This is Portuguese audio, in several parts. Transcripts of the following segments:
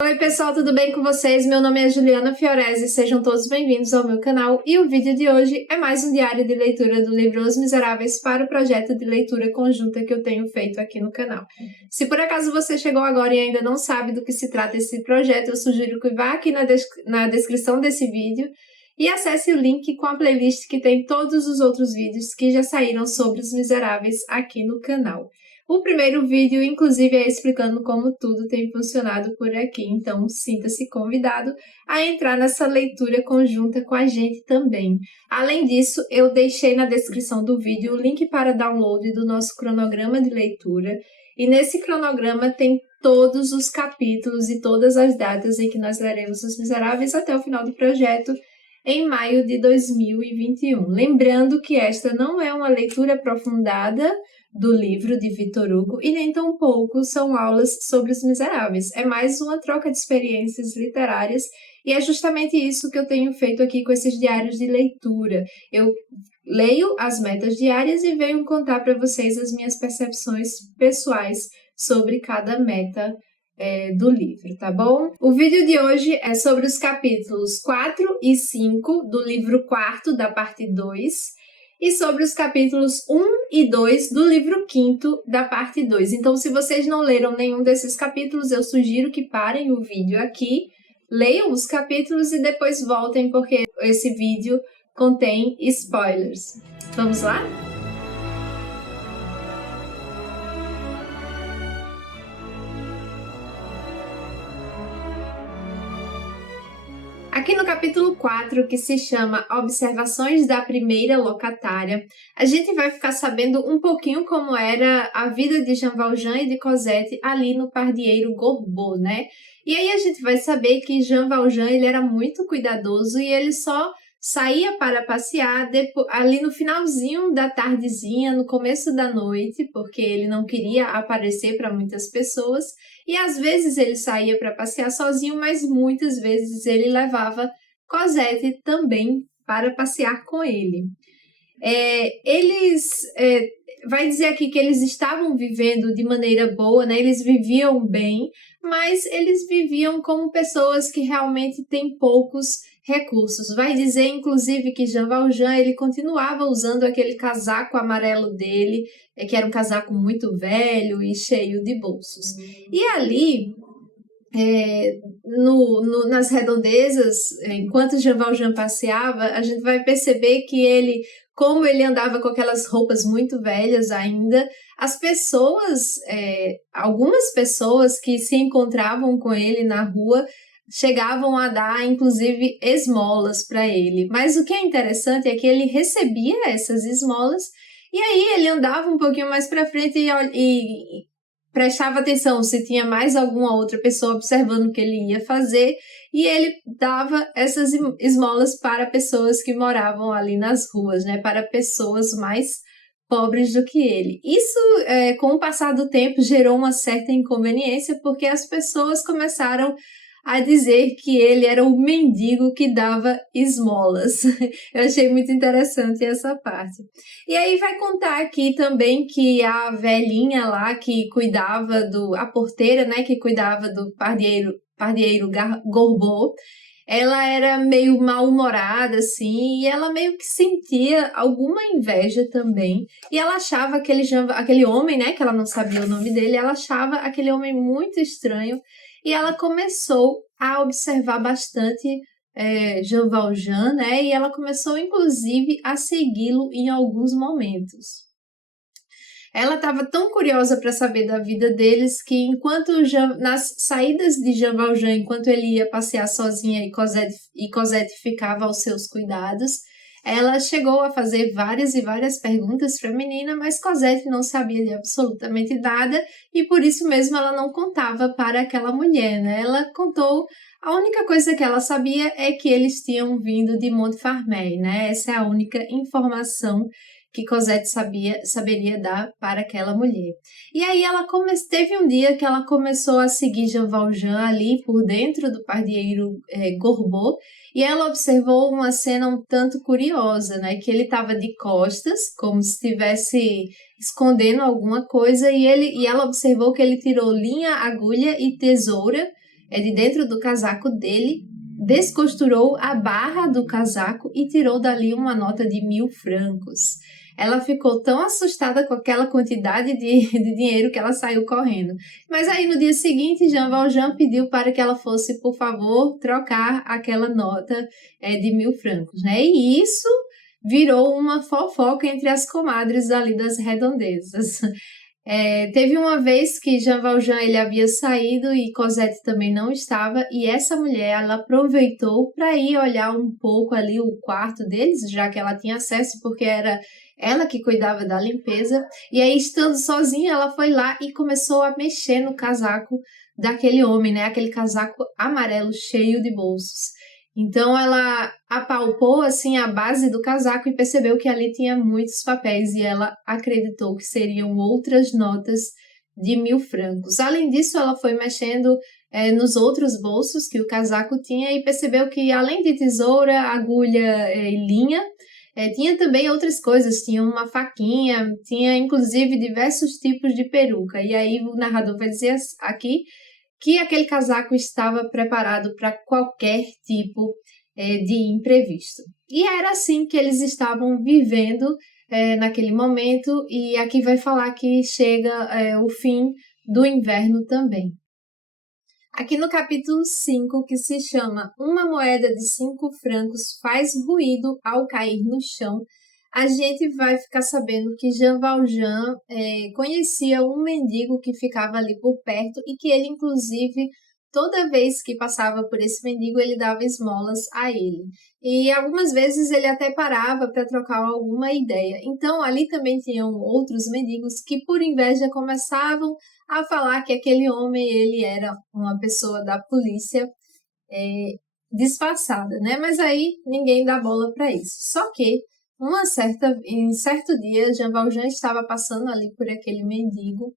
Oi pessoal, tudo bem com vocês? Meu nome é Juliana Fiorese, sejam todos bem-vindos ao meu canal e o vídeo de hoje é mais um diário de leitura do livro Os Miseráveis para o projeto de leitura conjunta que eu tenho feito aqui no canal. Se por acaso você chegou agora e ainda não sabe do que se trata esse projeto, eu sugiro que vá aqui na descrição desse vídeo e acesse o link com a playlist que tem todos os outros vídeos que já saíram sobre Os Miseráveis aqui no canal. O primeiro vídeo, inclusive, é explicando como tudo tem funcionado por aqui, então sinta-se convidado a entrar nessa leitura conjunta com a gente também. Além disso, eu deixei na descrição do vídeo o link para download do nosso cronograma de leitura, e nesse cronograma tem todos os capítulos e todas as datas em que nós leremos Os Miseráveis até o final do projeto, em maio de 2021. Lembrando que esta não é uma leitura aprofundada do livro de Victor Hugo e nem tampouco são aulas sobre Os Miseráveis. É mais uma troca de experiências literárias e é justamente isso que eu tenho feito aqui com esses diários de leitura. Eu leio as metas diárias e venho contar para vocês as minhas percepções pessoais sobre cada meta do livro, tá bom? O vídeo de hoje é sobre os capítulos 4 e 5 do livro 4 da parte 2 e sobre os capítulos 1 e 2 do livro 5 da parte 2. Então, se vocês não leram nenhum desses capítulos, eu sugiro que parem o vídeo aqui, leiam os capítulos e depois voltem, porque esse vídeo contém spoilers. Vamos lá? Aqui no capítulo 4, que se chama Observações da Primeira Locatária, a gente vai ficar sabendo um pouquinho como era a vida de Jean Valjean e de Cosette ali no pardieiro Gorbeau, né? E aí a gente vai saber que Jean Valjean ele era muito cuidadoso e ele só saía para passear ali no finalzinho da tardezinha, no começo da noite, porque ele não queria aparecer para muitas pessoas. E às vezes ele saía para passear sozinho, mas muitas vezes ele levava Cosette também para passear com ele. Vai dizer aqui que eles estavam vivendo de maneira boa, né? Eles viviam bem, mas eles viviam como pessoas que realmente têm poucos recursos. Vai dizer, inclusive, que Jean Valjean ele continuava usando aquele casaco amarelo dele, que era um casaco muito velho e cheio de bolsos. E ali, nas redondezas, enquanto Jean Valjean passeava, a gente vai perceber que ele, como ele andava com aquelas roupas muito velhas ainda, as pessoas, algumas pessoas que se encontravam com ele na rua, chegavam a dar, inclusive, esmolas para ele. Mas o que é interessante é que ele recebia essas esmolas e aí ele andava um pouquinho mais para frente e prestava atenção se tinha mais alguma outra pessoa observando o que ele ia fazer e ele dava essas esmolas para pessoas que moravam ali nas ruas, né? Para pessoas mais pobres do que ele. Isso, com o passar do tempo, gerou uma certa inconveniência porque as pessoas começaram a dizer que ele era o mendigo que dava esmolas. Eu achei muito interessante essa parte. E aí vai contar aqui também que a velhinha lá que cuidava a porteira, né, que cuidava do pardieiro Gorbeau, ela era meio mal-humorada, assim, e ela meio que sentia alguma inveja também. E ela achava aquele homem, né, que ela não sabia o nome dele, ela achava aquele homem muito estranho. E ela começou a observar bastante Jean Valjean, né? E ela começou, inclusive, a segui-lo em alguns momentos. Ela estava tão curiosa para saber da vida deles que, nas saídas de Jean Valjean, enquanto ele ia passear sozinha e Cosette ficava aos seus cuidados, ela chegou a fazer várias e várias perguntas para a menina, mas Cosette não sabia de absolutamente nada e por isso mesmo ela não contava para aquela mulher, né? Ela contou, a única coisa que ela sabia é que eles tinham vindo de Montfermeil, né? Essa é a única informação que Cosette saberia dar para aquela mulher. E aí teve um dia que ela começou a seguir Jean Valjean ali por dentro do pardieiro Gorbeau, e ela observou uma cena um tanto curiosa, né? Que ele estava de costas, como se estivesse escondendo alguma coisa, e ela observou que ele tirou linha, agulha e tesoura de dentro do casaco dele, descosturou a barra do casaco e tirou dali uma nota de 1.000 francos. Ela ficou tão assustada com aquela quantidade de dinheiro que ela saiu correndo. Mas aí no dia seguinte, Jean Valjean pediu para que ela fosse, por favor, trocar aquela nota de 1.000 francos, né? E isso virou uma fofoca entre as comadres ali das redondezas. Teve uma vez que Jean Valjean ele havia saído e Cosette também não estava, e essa mulher ela aproveitou para ir olhar um pouco ali o quarto deles, já que ela tinha acesso, porque era ela que cuidava da limpeza, e aí estando sozinha ela foi lá e começou a mexer no casaco daquele homem, né? Aquele casaco amarelo cheio de bolsos. Então ela apalpou assim a base do casaco e percebeu que ali tinha muitos papéis e ela acreditou que seriam outras notas de 1.000 francos. Além disso, ela foi mexendo nos outros bolsos que o casaco tinha e percebeu que além de tesoura, agulha e linha, tinha também outras coisas, tinha uma faquinha, tinha inclusive diversos tipos de peruca. E aí o narrador vai dizer aqui que aquele casaco estava preparado para qualquer tipo de imprevisto. E era assim que eles estavam vivendo naquele momento, e aqui vai falar que chega o fim do inverno também. Aqui no capítulo 5, que se chama Uma moeda de 5 francos faz ruído ao cair no chão, a gente vai ficar sabendo que Jean Valjean conhecia um mendigo que ficava ali por perto e que ele, inclusive, toda vez que passava por esse mendigo, ele dava esmolas a ele. E algumas vezes ele até parava para trocar alguma ideia. Então, ali também tinham outros mendigos que, por inveja, começavam a falar que aquele homem ele era uma pessoa da polícia disfarçada, né? Mas aí ninguém dá bola para isso. Só que em certo dia, Jean Valjean estava passando ali por aquele mendigo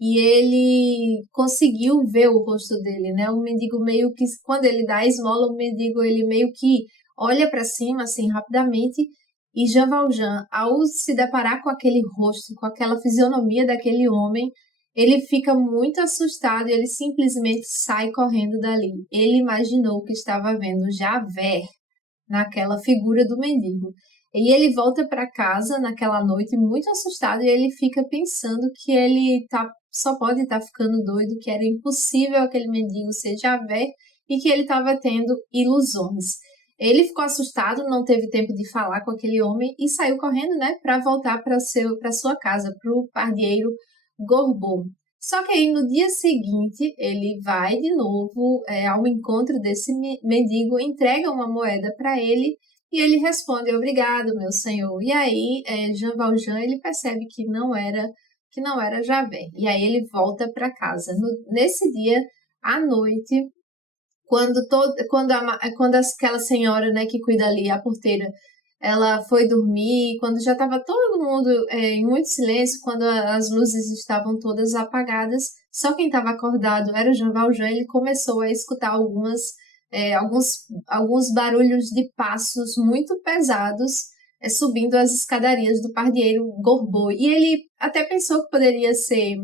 e ele conseguiu ver o rosto dele, né? O mendigo meio que, quando ele dá a esmola, o mendigo ele meio que olha para cima assim rapidamente, e Jean Valjean, ao se deparar com aquele rosto, com aquela fisionomia daquele homem, ele fica muito assustado e ele simplesmente sai correndo dali. Ele imaginou que estava vendo Javert naquela figura do mendigo. E ele volta para casa naquela noite muito assustado e ele fica pensando que ele só pode estar ficando doido, que era impossível aquele mendigo ser Javert e que ele estava tendo ilusões. Ele ficou assustado, não teve tempo de falar com aquele homem e saiu correndo, né, para voltar para sua casa, para o pardieiro Gorbeau. Só que aí no dia seguinte ele vai de novo ao encontro desse mendigo, entrega uma moeda para ele e ele responde: obrigado, meu senhor. E aí Jean Valjean ele percebe que não era Javert. E aí ele volta para casa. Nesse dia à noite, quando aquela senhora, né, que cuida ali, a porteira, ela foi dormir, quando já estava todo mundo em muito silêncio, quando as luzes estavam todas apagadas, só quem estava acordado era o Jean Valjean. Ele começou a escutar alguns barulhos de passos muito pesados subindo as escadarias do pardieiro Gorbeau. E ele até pensou que poderia ser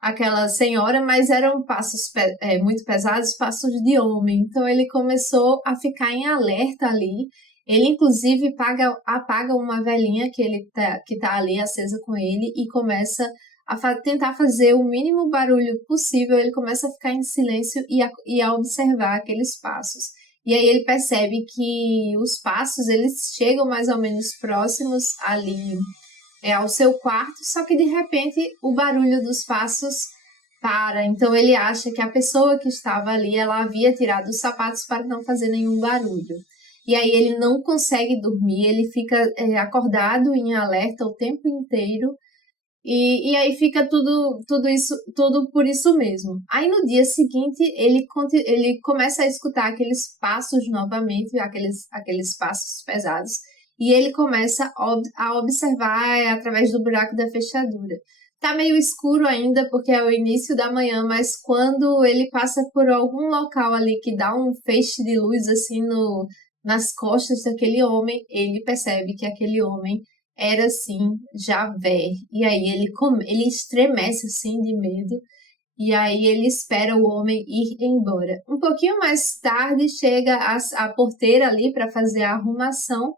aquela senhora, mas eram passos muito pesados, passos de homem. Então ele começou a ficar em alerta ali. Ele, inclusive, apaga uma velhinha que tá ali acesa com ele e começa a tentar fazer o mínimo barulho possível. Ele começa a ficar em silêncio e a observar aqueles passos. E aí ele percebe que os passos eles chegam mais ou menos próximos ali ao seu quarto, só que de repente o barulho dos passos para. Então ele acha que a pessoa que estava ali, ela havia tirado os sapatos para não fazer nenhum barulho. E aí ele não consegue dormir, ele fica acordado em alerta o tempo inteiro. E aí fica tudo por isso mesmo. Aí no dia seguinte ele começa a escutar aqueles passos novamente, aqueles passos pesados, e ele começa a observar através do buraco da fechadura. Tá meio escuro ainda porque é o início da manhã, mas quando ele passa por algum local ali que dá um feixe de luz assim nas costas daquele homem, ele percebe que aquele homem era sim Javert. E aí ele estremece assim de medo E aí ele espera o homem ir embora. Um pouquinho mais tarde chega a porteira ali para fazer a arrumação.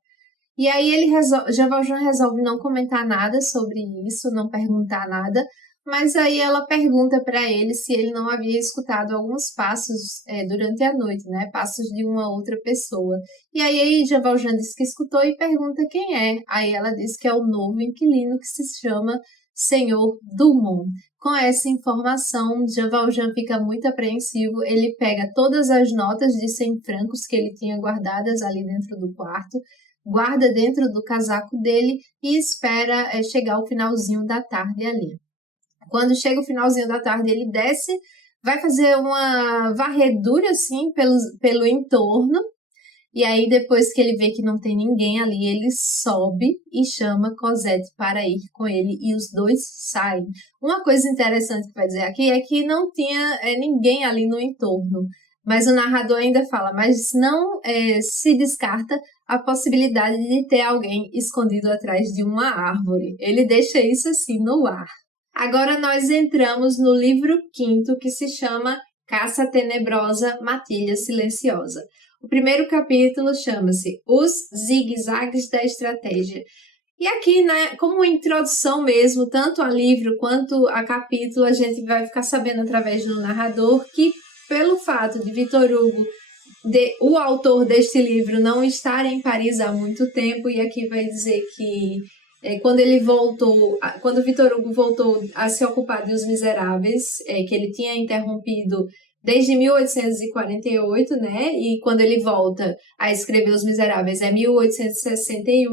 E aí Jean Valjean resolve não comentar nada sobre isso, não perguntar nada. Mas aí ela pergunta para ele se ele não havia escutado alguns passos durante a noite, né? Passos de uma outra pessoa. E aí Jean Valjean diz que escutou e pergunta quem é. Aí ela diz que é o novo inquilino que se chama Senhor Dumont. Com essa informação, Jean Valjean fica muito apreensivo. Ele pega todas as notas de 100 francos que ele tinha guardadas ali dentro do quarto, guarda dentro do casaco dele e espera chegar o finalzinho da tarde ali. Quando chega o finalzinho da tarde, ele desce, vai fazer uma varredura assim pelo entorno. E aí, depois que ele vê que não tem ninguém ali, ele sobe e chama Cosette para ir com ele e os dois saem. Uma coisa interessante que vai dizer aqui é que não tinha ninguém ali no entorno. Mas o narrador ainda fala, mas não se descarta a possibilidade de ter alguém escondido atrás de uma árvore. Ele deixa isso assim no ar. Agora nós entramos no livro 5º, que se chama Caça Tenebrosa, Matilha Silenciosa. O primeiro capítulo chama-se Os Zigue-Zagues da Estratégia. E aqui, né, como introdução mesmo, tanto a livro quanto a capítulo, a gente vai ficar sabendo através do narrador que, pelo fato de Victor Hugo, o autor deste livro, não estar em Paris há muito tempo, e aqui vai dizer que quando Victor Hugo voltou a se ocupar de Os Miseráveis, que ele tinha interrompido desde 1848, né? E quando ele volta a escrever Os Miseráveis é 1861,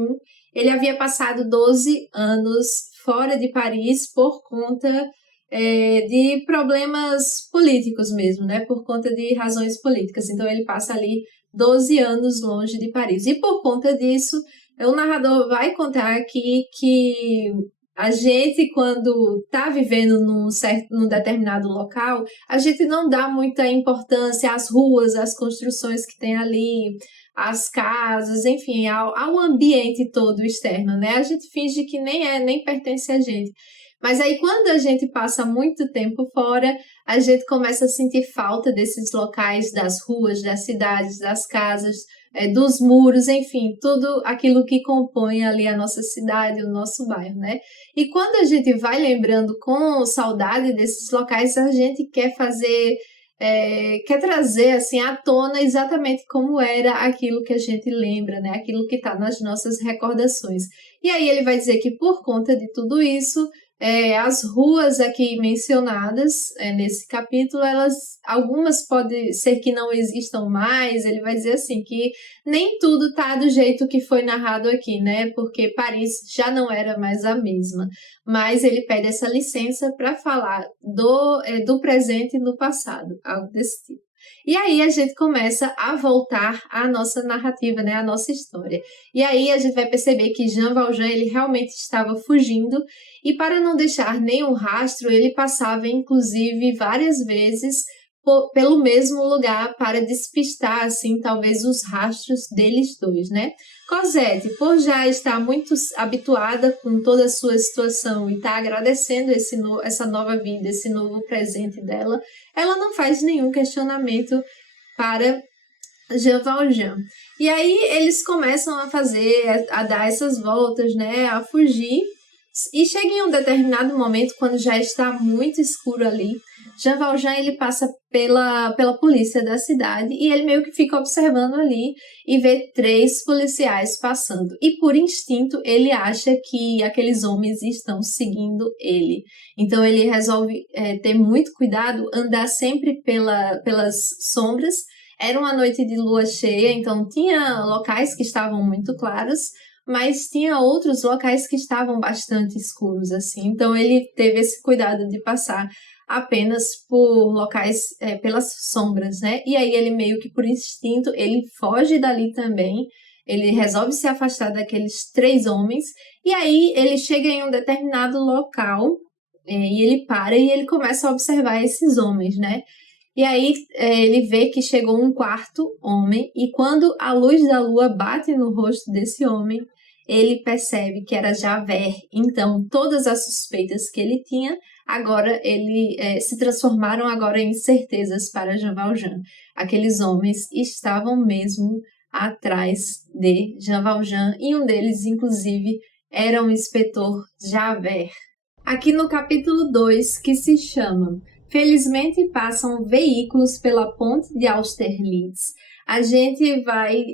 ele havia passado 12 anos fora de Paris por conta de problemas políticos mesmo, né? Por conta de razões políticas. Então ele passa ali 12 anos longe de Paris. E por conta disso, o narrador vai contar aqui que a gente, quando está vivendo num determinado local, a gente não dá muita importância às ruas, às construções que tem ali, às casas, enfim, ao ambiente todo externo, né? A gente finge que nem pertence a gente. Mas aí, quando a gente passa muito tempo fora, a gente começa a sentir falta desses locais, das ruas, das cidades, das casas, dos muros, enfim, tudo aquilo que compõe ali a nossa cidade, o nosso bairro, né? E quando a gente vai lembrando com saudade desses locais, a gente quer trazer assim à tona exatamente como era aquilo que a gente lembra, né? Aquilo que está nas nossas recordações. E aí ele vai dizer que por conta de tudo isso, as ruas aqui mencionadas nesse capítulo, algumas pode ser que não existam mais. Ele vai dizer assim que nem tudo tá do jeito que foi narrado aqui, né? Porque Paris já não era mais a mesma. Mas ele pede essa licença para falar do presente e no passado, algo desse tipo. E aí a gente começa a voltar à nossa narrativa, né, à nossa história. E aí a gente vai perceber que Jean Valjean, ele realmente estava fugindo, e para não deixar nenhum rastro, ele passava inclusive várias vezes pelo mesmo lugar para despistar, assim, talvez os rastros deles dois, né? Cosette, por já estar muito habituada com toda a sua situação e estar agradecendo essa nova vida, esse novo presente dela, ela não faz nenhum questionamento para Jean Valjean. E aí eles começam a dar essas voltas, né, a fugir, e chega em um determinado momento, quando já está muito escuro ali, Jean Valjean, ele passa pela polícia da cidade e ele meio que fica observando ali e vê 3 policiais passando. E por instinto ele acha que aqueles homens estão seguindo ele. Então ele resolve ter muito cuidado, andar sempre pelas sombras. Era uma noite de lua cheia, então tinha locais que estavam muito claros, mas tinha outros locais que estavam bastante escuros, assim. Então ele teve esse cuidado de passar apenas por locais pelas sombras, né? E aí ele meio que por instinto, ele foge dali também, ele resolve se afastar daqueles 3 homens, e aí ele chega em um determinado local, e ele para e ele começa a observar esses homens, né? E aí ele vê que chegou um 4º homem, e quando a luz da lua bate no rosto desse homem, ele percebe que era Javert. Então, todas as suspeitas que ele tinha agora se transformaram agora em certezas para Jean Valjean. Aqueles homens estavam mesmo atrás de Jean Valjean e um deles, inclusive, era o inspetor Javert. Aqui no capítulo 2, que se chama Felizmente Passam Veículos pela Ponte de Austerlitz, a gente vai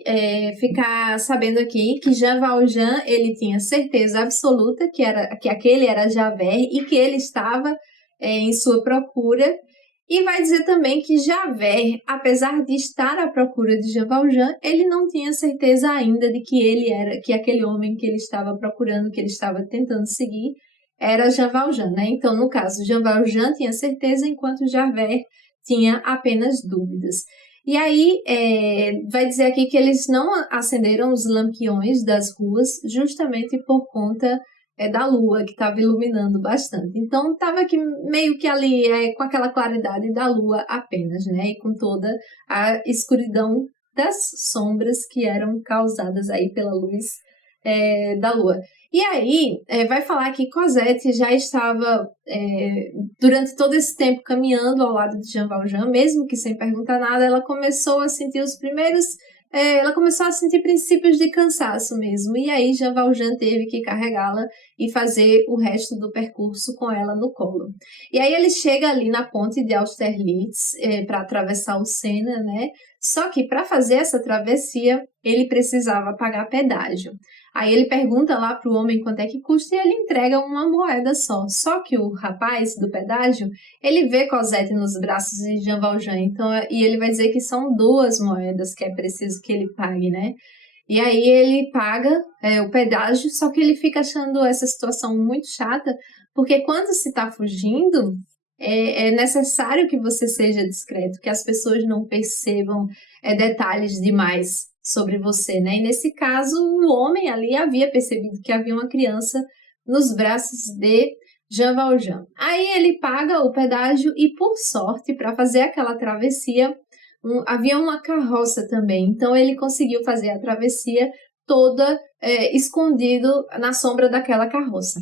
ficar sabendo aqui que Jean Valjean ele tinha certeza absoluta que aquele era Javert e que ele estava em sua procura. E vai dizer também que Javert, apesar de estar à procura de Jean Valjean, ele não tinha certeza ainda de que aquele homem que ele estava procurando, que ele estava tentando seguir, era Jean Valjean, né? Então, no caso, Jean Valjean tinha certeza, enquanto Javert tinha apenas dúvidas. E aí, vai dizer aqui que eles não acenderam os lampiões das ruas justamente por conta da lua, que estava iluminando bastante. Então, estava aqui meio que ali com aquela claridade da lua apenas, né? E com toda a escuridão das sombras que eram causadas aí pela luz da lua. E aí, vai falar que Cosette já estava, durante todo esse tempo, caminhando ao lado de Jean Valjean, mesmo que sem perguntar nada, ela começou a sentir princípios de cansaço mesmo, e aí Jean Valjean teve que carregá-la e fazer o resto do percurso com ela no colo. E aí ele chega ali na ponte de Austerlitz para atravessar o Sena, né? Só que para fazer essa travessia, ele precisava pagar pedágio. Aí ele pergunta lá para o homem quanto é que custa e ele entrega uma moeda só. Só que o rapaz do pedágio, ele vê Cosette nos braços de Jean Valjean, e ele vai dizer que são 2 moedas que é preciso que ele pague, né? E aí ele paga o pedágio, só que ele fica achando essa situação muito chata, porque quando se está fugindo, é necessário que você seja discreto, que as pessoas não percebam detalhes demais sobre você, né? E nesse caso, o homem ali havia percebido que havia uma criança nos braços de Jean Valjean. Aí ele paga o pedágio e, por sorte, para fazer aquela travessia, havia uma carroça também. Então ele conseguiu fazer a travessia toda escondido na sombra daquela carroça.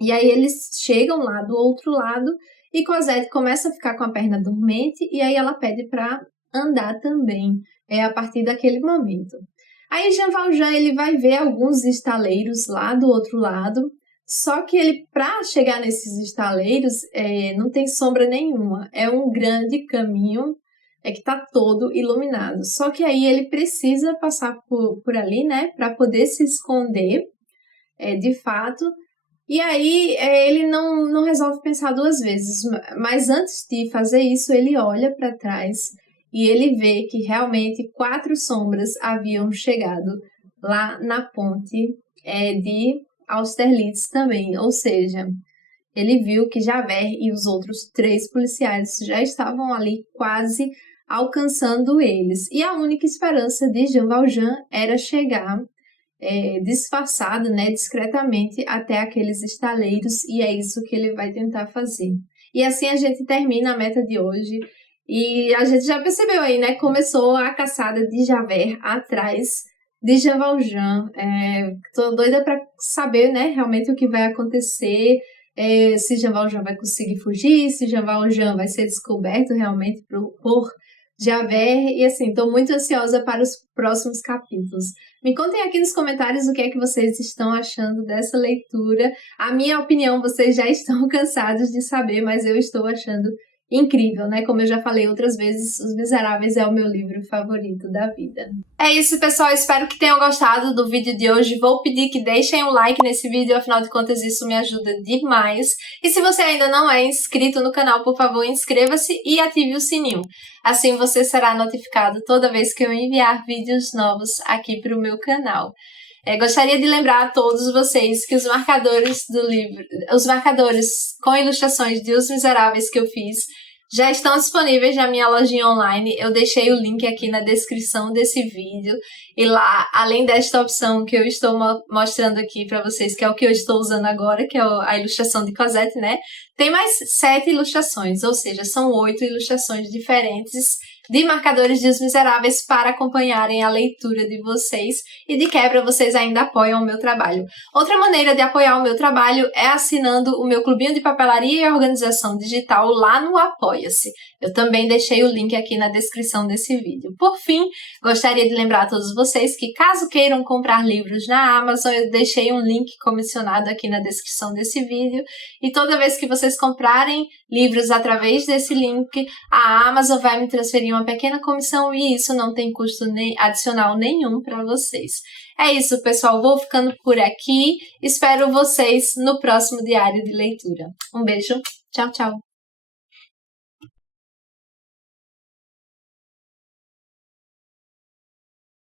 E aí eles chegam lá do outro lado e Cosette começa a ficar com a perna dormente e aí ela pede para andar também a partir daquele momento. Aí Jean Valjean ele vai ver alguns estaleiros lá do outro lado, só que ele, para chegar nesses estaleiros, não tem sombra nenhuma. É um grande caminho que está todo iluminado. Só que aí ele precisa passar por ali, né, para poder se esconder, de fato. E aí ele não resolve pensar 2 vezes, mas antes de fazer isso, ele olha para trás e ele vê que realmente 4 sombras haviam chegado lá na ponte de Austerlitz também, ou seja, ele viu que Javert e os outros 3 policiais já estavam ali quase alcançando eles. E a única esperança de Jean Valjean era chegar disfarçado, né, discretamente até aqueles estaleiros, e é isso que ele vai tentar fazer. E assim a gente termina a meta de hoje, e a gente já percebeu aí, né, começou a caçada de Javert atrás de Jean Valjean. Tô doida para saber, né, realmente o que vai acontecer, se Jean Valjean vai conseguir fugir, se Jean Valjean vai ser descoberto realmente por Javert, e assim, tô muito ansiosa para os próximos capítulos. Me contem aqui nos comentários o que é que vocês estão achando dessa leitura. A minha opinião vocês já estão cansados de saber, mas eu estou achando incrível, né? Como eu já falei outras vezes, Os Miseráveis é o meu livro favorito da vida. É isso, pessoal. Espero que tenham gostado do vídeo de hoje. Vou pedir que deixem um like nesse vídeo, afinal de contas isso me ajuda demais. E se você ainda não é inscrito no canal, por favor, inscreva-se e ative o sininho. Assim você será notificado toda vez que eu enviar vídeos novos aqui para o meu canal. Gostaria de lembrar a todos vocês que os marcadores do livro, os marcadores com ilustrações de Os Miseráveis que eu fiz, já estão disponíveis na minha lojinha online. Eu deixei o link aqui na descrição desse vídeo. E lá, além desta opção que eu estou mostrando aqui para vocês, que é o que eu estou usando agora, que é a ilustração de Cosette, né? Tem mais 7 ilustrações, ou seja, são 8 ilustrações diferentes de Marcadores de Os Miseráveis para acompanharem a leitura de vocês e de quebra vocês ainda apoiam o meu trabalho. Outra maneira de apoiar o meu trabalho é assinando o meu clubinho de papelaria e organização digital lá no Apoia-se. Eu também deixei o link aqui na descrição desse vídeo. Por fim, gostaria de lembrar a todos vocês que caso queiram comprar livros na Amazon, eu deixei um link comissionado aqui na descrição desse vídeo e toda vez que vocês comprarem livros através desse link, a Amazon vai me transferir uma pequena comissão e isso não tem custo adicional nenhum para vocês. É isso, pessoal. Vou ficando por aqui. Espero vocês no próximo diário de leitura. Um beijo. Tchau, tchau.